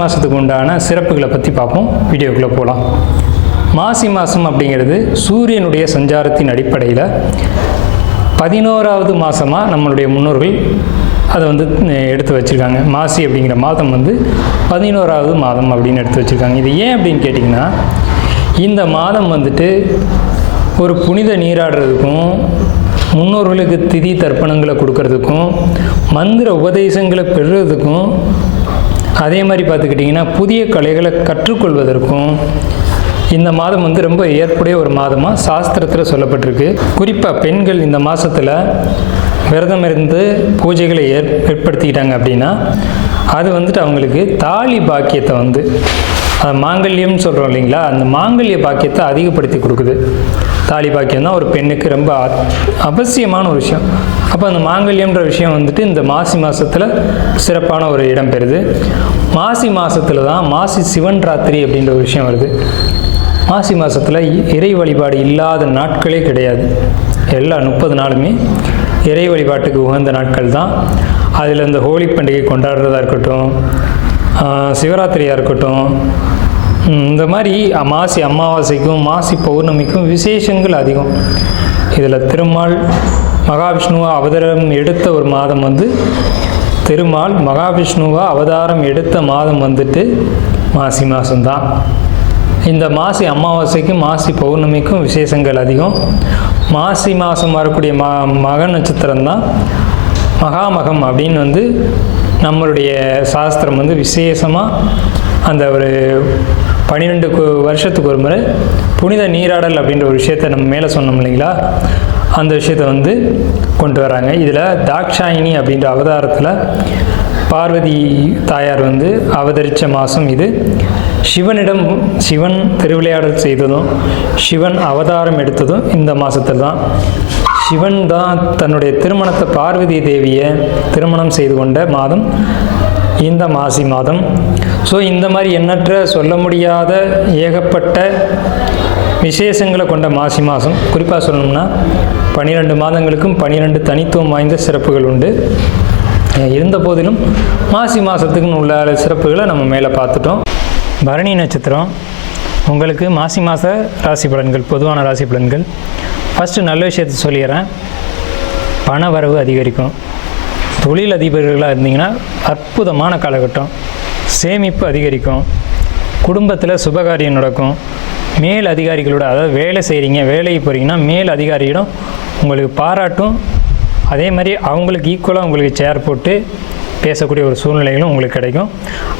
மாதத்துக்கு உண்டான சிறப்புகளை பற்றி பார்ப்போம். வீடியோக்குள்ளே போகலாம். மாசி மாதம் அப்படிங்கிறது சூரியனுடைய சஞ்சாரத்தின் அடிப்படையில் 11வது மாதமாக நம்மளுடைய முன்னோர்கள் அதை எடுத்து வச்சுருக்காங்க. மாசி அப்படிங்கிற மாதம் 11வது மாதம் அப்படின்னு எடுத்து வச்சுருக்காங்க. இது ஏன் அப்படின்னு கேட்டிங்கன்னா, இந்த மாதம் ஒரு புனித நீராடுறதுக்கும், முன்னோர்களுக்கு திதி தர்ப்பணங்களை கொடுக்கறதுக்கும், மந்திர உபதேசங்களை பெறுறதுக்கும், அதே மாதிரி பார்த்துக்கிட்டிங்கன்னா புதிய கலைகளை கற்றுக்கொள்வதற்கும் இந்த மாதம் ரொம்ப ஏற்புடைய ஒரு மாதமாக சாஸ்திரத்தில் சொல்லப்பட்டிருக்கு. குறிப்பாக பெண்கள் இந்த மாதத்தில் விரதம் இருந்து பூஜைகளை ஏற்படுத்திக்கிட்டாங்க அப்படின்னா அது அவங்களுக்கு தாலி பாக்கியத்தை மாங்கல்யம்னு சொல்கிறோம் இல்லைங்களா, அந்த மாங்கல்ய பாக்கியத்தை அதிகப்படுத்தி கொடுக்குது. தாலி பாக்கியம் தான் ஒரு பெண்ணுக்கு ரொம்ப அவசியமான ஒரு விஷயம். அப்போ அந்த மாங்கல்யம்ன்ற விஷயம் இந்த மாசி மாதத்தில் சிறப்பான ஒரு இடம் பெறுது. மாசி மாதத்தில் தான் மாசி சிவன் ராத்திரி அப்படின்ற ஒரு விஷயம் வருது. மாசி மாதத்தில் இறை வழிபாடு இல்லாத நாட்களே கிடையாது. எல்லா 30 நாளுமே இறை வழிபாட்டுக்கு உகந்த நாட்கள் தான். அதில் இந்த ஹோலி பண்டிகை கொண்டாடுறதா இருக்கட்டும், சிவராத்திரியாக இருக்கட்டும், இந்த மாதிரி மாசி அமாவாசைக்கும் மாசி பௌர்ணமிக்கும் விசேஷங்கள் அதிகம். இதில் திருமால் மகாவிஷ்ணுவா அவதாரம் எடுத்த ஒரு மாதம் திருமால் மகாவிஷ்ணுவா அவதாரம் எடுத்த மாதம் மாசி மாதம்தான். இந்த மாசி அமாவாசைக்கும் மாசி பௌர்ணமிக்கும் விசேஷங்கள் அதிகம். மாசி மாதம் வரக்கூடிய மக நட்சத்திரம் தான் மகாமகம் அப்படின்னு நம்மளுடைய சாஸ்திரம் விசேஷமாக அந்த ஒரு 12 வருஷத்துக்கு ஒரு முறை புனித நீராடல் அப்படின்ற ஒரு விஷயத்தை நம்ம மேலே சொன்னோம் இல்லைங்களா, அந்த விஷயத்தை கொண்டு வராங்க. இதில் தாக்ஷாயினி அப்படின்ற அவதாரத்தில் பார்வதி தாயார் அவதரித்த மாதம் இது. சிவன் திருவிளையாடல் செய்ததும் சிவன் அவதாரம் எடுத்ததும் இந்த மாதத்தில் தான். சிவன் தான் தன்னுடைய திருமணத்தை பார்வதி தேவியை திருமணம் செய்து கொண்ட மாதம் இந்த மாசி மாதம். ஸோ இந்த மாதிரி எண்ணற்ற சொல்ல முடியாத ஏகப்பட்ட விசேஷங்களை கொண்ட மாசி மாதம். குறிப்பாக சொல்லணும்னா 12 மாதங்களுக்கும் 12 தனித்துவம் வாய்ந்த சிறப்புகள் உண்டு. இருந்த போதிலும் மாசி மாதத்துக்குன்னு உள்ள சிறப்புகளை நம்ம மேலே பார்த்துட்டோம். பரணி நட்சத்திரம் உங்களுக்கு மாசி மாத ராசி பலன்கள், பொதுவான ராசி பலன்கள். ஃபஸ்ட்டு நல்ல விஷயத்தை சொல்லிடுறேன். பண வரவு அதிகரிக்கும். தொழில் அதிபர்களாக இருந்தீங்கன்னா அற்புதமான காலகட்டம். சேமிப்பு அதிகரிக்கும். குடும்பத்தில் சுபகாரியம் நடக்கும். மேல் அதிகாரிகளோட, அதாவது வேலை செய்கிறீங்க, வேலைக்கு போகிறீங்கன்னா மேல் அதிகாரியிடம் உங்களுக்கு பாராட்டும், அதே மாதிரி அவங்களுக்கு ஈக்குவலாக உங்களுக்கு சேர் போட்டு பேசக்கூடிய ஒரு சூழ்நிலைகளும் உங்களுக்கு கிடைக்கும்.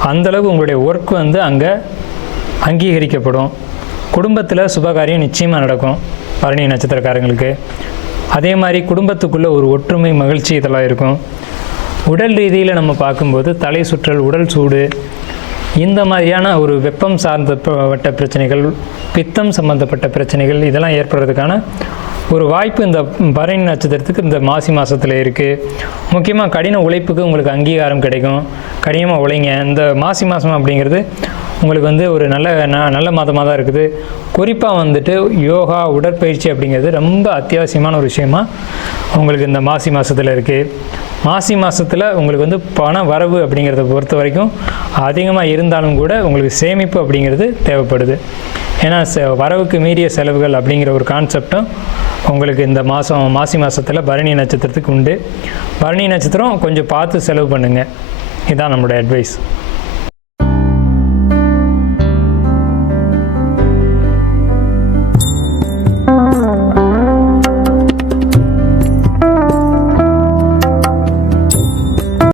அந்தளவுக்கு உங்களுடைய ஒர்க் அங்கே அங்கீகரிக்கப்படும். குடும்பத்தில் சுபகாரியம் நிச்சயமாக நடக்கும் பரணி நட்சத்திரக்காரங்களுக்கு. அதே மாதிரி குடும்பத்துக்குள்ளே ஒரு ஒற்றுமை, மகிழ்ச்சி இதெல்லாம் இருக்கும். உடல் ரீதியில் நம்ம பார்க்கும்போது தலை சுற்றல், உடல் சூடு, இந்த மாதிரியான ஒரு வெப்பம் சார்ந்தப்பட்ட பிரச்சனைகள், பித்தம் சம்பந்தப்பட்ட பிரச்சனைகள் இதெல்லாம் ஏற்படுறதுக்கான ஒரு வாய்ப்பு இந்த பரணி நட்சத்திரத்துக்கு இந்த மாசி மாதத்தில் இருக்குது. முக்கியமாக கடின உழைப்புக்கு உங்களுக்கு அங்கீகாரம் கிடைக்கும். கடினமாக உழைங்க. இந்த மாசி மாதம் அப்படிங்கிறது உங்களுக்கு ஒரு நல்ல மாதமாக தான் இருக்குது. குறிப்பாக யோகா, உடற்பயிற்சி அப்படிங்கிறது ரொம்ப அத்தியாவசியமான ஒரு விஷயமா உங்களுக்கு இந்த மாசி மாதத்தில் இருக்குது. மாசி மாதத்தில் உங்களுக்கு பண வரவு அப்படிங்கிறத பொறுத்த வரைக்கும் அதிகமாக இருந்தாலும் கூட உங்களுக்கு சேமிப்பு அப்படிங்கிறது தேவைப்படுது. ஏன்னா வரவுக்கு மீறிய செலவுகள் அப்படிங்கிற ஒரு கான்செப்டும் உங்களுக்கு இந்த மாசி மாதத்தில் பரணி நட்சத்திரத்துக்கு உண்டு. பரணி நட்சத்திரம் கொஞ்சம் பார்த்து செலவு பண்ணுங்கள். இதுதான் நம்மளோட அட்வைஸ்.